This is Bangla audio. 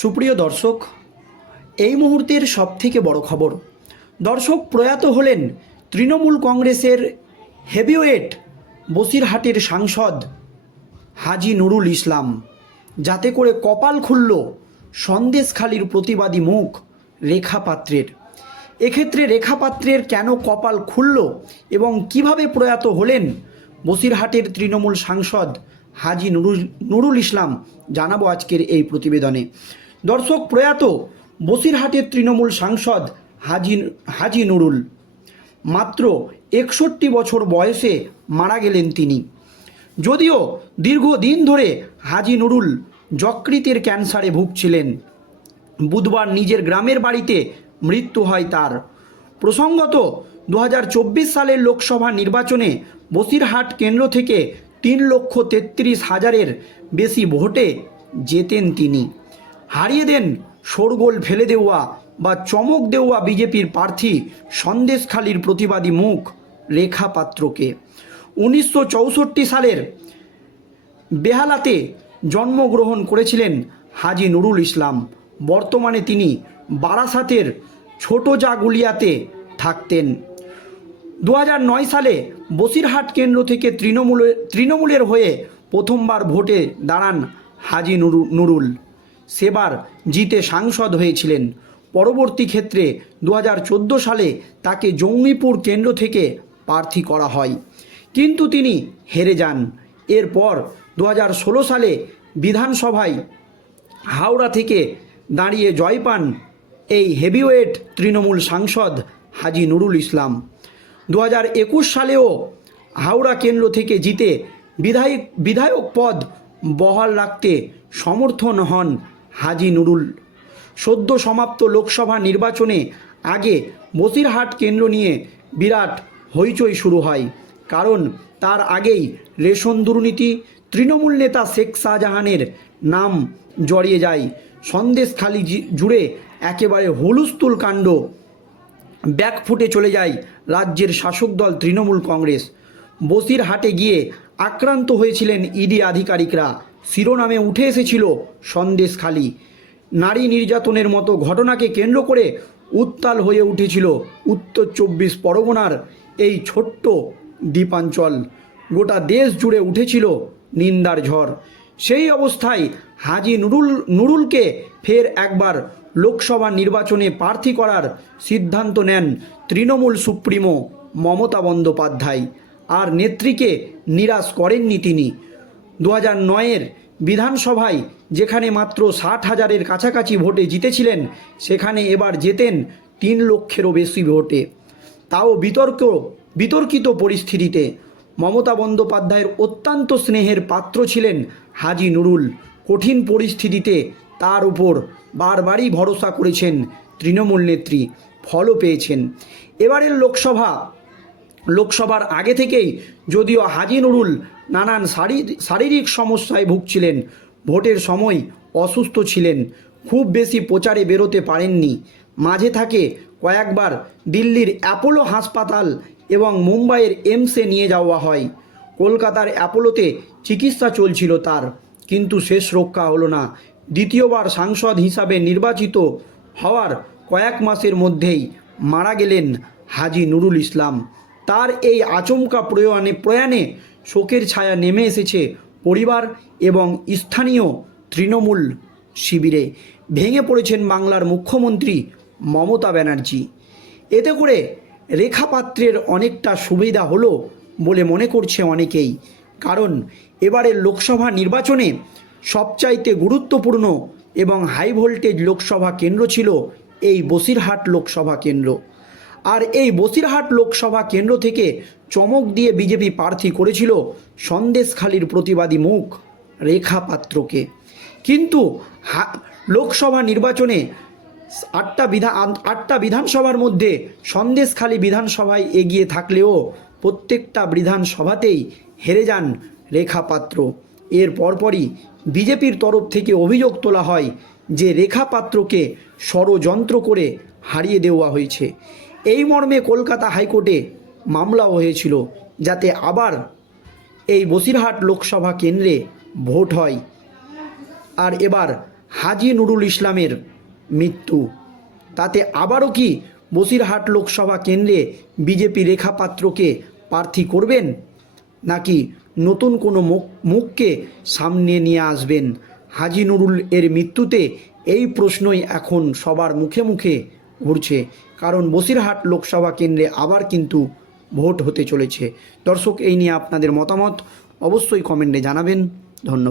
সুপ্রিয় দর্শক, এই মুহূর্তের সবথেকে বড় খবর, দর্শক প্রয়াত হলেন তৃণমূল কংগ্রেসের হেভিওয়েট বসিরহাটের সাংসদ হাজি নুরুল ইসলাম। যাতে করে কপাল খুলল সন্দেশখালির প্রতিবাদী মুখ রেখা পাত্রের এক্ষেত্রে রেখা পাত্রের কেন কপাল খুলল এবং কীভাবে প্রয়াত হলেন বসিরহাটের তৃণমূল সাংসদ হাজি নুরুল নুরুল ইসলাম, জানাব আজকের এই প্রতিবেদনে। দর্শক প্রয়াত বসিরহাটের তৃণমূল সাংসদ হাজি হাজি নুরুল। মাত্র একষট্টি বছর বয়সে মারা গেলেন তিনি। যদিও দীর্ঘদিন ধরে হাজি নুরুল যকৃতের ক্যান্সারে ভুগছিলেন। বুধবার নিজের গ্রামের বাড়িতে মৃত্যু হয় তার। প্রসঙ্গত দু হাজার চব্বিশ সালের লোকসভা নির্বাচনে বসিরহাট কেন্দ্র থেকে তিন লক্ষ তেত্রিশ হাজারের বেশি ভোটে জেতেন তিনি। হারিয়ে দেন শোরগোল ফেলে দেওয়া বা চমক দেওয়া বিজেপির প্রার্থী সন্দেশখালির প্রতিবাদী মুখ রেখা পাত্রকে উনিশশো চৌষট্টি সালের বেহালাতে জন্মগ্রহণ করেছিলেন হাজি নুরুল ইসলাম। বর্তমানে তিনি বারাসাতের ছোট জাগুলিয়াতে থাকতেন। দু সালে বসিরহাট কেন্দ্র থেকে তৃণমূলের তৃণমূলের হয়ে প্রথমবার ভোটে দাঁড়ান হাজি নুরু, নুরুল। সেবার জিতে সাংসদ হয়েছিলেন। পরবর্তী ক্ষেত্রে দু হাজার চোদ্দ সালে তাকে জঙ্গিপুর কেন্দ্র থেকে প্রার্থী করা হয়। কিন্তু তিনি হেরে যান। এরপর দু হাজার ষোলো সালে বিধানসভায় হাওড়া থেকে দাঁড়িয়ে জয় পান এই হেভিওয়েট তৃণমূল সাংসদ হাজি নুরুল ইসলাম। দু সালেও হাওড়া কেন্দ্র থেকে জিতে বিধায়ক বিধায়ক পদ বহাল রাখতে সমর্থন হন হাজি নুরুল। সদ্য সমাপ্ত লোকসভা নির্বাচনে আগে বসিরহাট কেন্দ্র নিয়ে বিরাট হইচই শুরু হয়। কারণ তার আগেই রেশন দুর্নীতি, তৃণমূল নেতা শেখ শাহজাহানের নাম জড়িয়ে যায়। সন্দেশখালি জুড়ে একেবারে হুলুস্থুল কাণ্ড। ব্যাকফুটে চলে যায় রাজ্যের শাসক দল তৃণমূল কংগ্রেস। বসিরহাটে গিয়ে আক্রান্ত হয়েছিলেন ইডি আধিকারিকরা। শিরোনামে উঠে এসেছিল সন্দেশখালি নারী নির্যাতনের মতো ঘটনাকে কেন্দ্র করে উত্তাল হয়ে উঠেছিল উত্তর চব্বিশ পরগনার এই ছোট্ট দ্বীপাঞ্চল। গোটা দেশ জুড়ে উঠেছিল নিন্দার ঝড়। সেই অবস্থায় হাজি নুরুল, নুরুলকে ফের একবার লোকসভা নির্বাচনে প্রার্থী করার সিদ্ধান্ত নেন তৃণমূল সুপ্রিমো মমতা বন্দ্যোপাধ্যায়। আর নেত্রীকে নিরাশ করেননি তিনি। দু হাজার নয়ের বিধানসভায় যেখানে মাত্র ষাট হাজারের কাছাকাছি ভোটে জিতেছিলেন, সেখানে এবার জেতেন তিন লক্ষেরও বেশি ভোটে। তাও বিতর্ক, বিতর্কিত পরিস্থিতিতে মমতা বন্দ্যোপাধ্যায়ের অত্যন্ত স্নেহের পাত্র ছিলেন হাজি নুরুল। কঠিন পরিস্থিতিতে তার উপর বারবারই ভরসা করেছেন তৃণমূল নেত্রী, ফলও পেয়েছেন। এবারের লোকসভা, লোকসভার আগে থেকেই যদিও হাজি নুরুল নানান শারীর- শারীরিক সমস্যায় ভুগছিলেন। ভোটের সময় অসুস্থ ছিলেন। খুব বেশি প্রচারে বেরোতে পারেননি। মাঝে থাকে কয়েকবার দিল্লির অ্যাপোলো হাসপাতাল এবং মুম্বাইয়ের এমসে নিয়ে যাওয়া হয়। কলকাতার অ্যাপোলোতে চিকিৎসা চলছিল তার, কিন্তু শেষ রক্ষা হলো না। দ্বিতীয়বার সাংসদ হিসাবে নির্বাচিত হওয়ার কয়েক মাসের মধ্যেই মারা গেলেন হাজি নুরুল ইসলাম। তার এই আচমকা প্রয়াণে প্রয়াণে শোকের ছায়া নেমে এসেছে পরিবার এবং স্থানীয় তৃণমূল শিবিরে। ভেঙে পড়েছেন বাংলার মুখ্যমন্ত্রী মমতা ব্যানার্জি। এতে করে রেখা পাত্রের অনেকটা সুবিধা হলো বলে মনে করছে অনেকেই। কারণ এবারের লোকসভা নির্বাচনে সবচাইতে গুরুত্বপূর্ণ এবং হাই ভোল্টেজ লোকসভা কেন্দ্র ছিল এই বসিরহাট লোকসভা কেন্দ্র। আর এই বসিরহাট লোকসভা কেন্দ্র থেকে চমক দিয়ে বিজেপি প্রার্থী করেছিল সন্দেশখালির প্রতিবাদী মুখ রেখা পাত্রকে। কিন্তু লোকসভা নির্বাচনে আটটা বিধান আটটা বিধানসভার মধ্যে সন্দেশখালী বিধানসভায় এগিয়ে থাকলেও প্রত্যেকটা বিধানসভাতেই হেরে যান রেখা পাত্র। এর পরপরই বিজেপির তরফ থেকে অভিযোগ তোলা হয় যে রেখা পাত্রকে ষড়যন্ত্র করে হারিয়ে দেওয়া হয়েছে। এই মর্মে কলকাতা হাইকোর্টে মামলাও হয়েছিল যাতে আবার এই বসিরহাট লোকসভা কেন্দ্রে ভোট হয়। আর এবার হাজি নুরুল ইসলামের মৃত্যু। তাতে আবারও কি বসিরহাট লোকসভা কেন্দ্রে বিজেপি রেখা পাত্রকে প্রার্থী করবেন, নাকি নতুন কোনো মুখ, মুখকে সামনে নিয়ে আসবেন? হাজি নুরুল এর মৃত্যুতে এই প্রশ্নই এখন সবার মুখে মুখে ঘুরছে। কারণ বসিরহাট লোকসভা কেন্দ্রে আবার কিন্তু ভোট হতে চলেছে। দর্শক এই নিয়ে আপনাদের মতামত অবশ্যই কমেন্টে জানাবেন। ধন্যবাদ।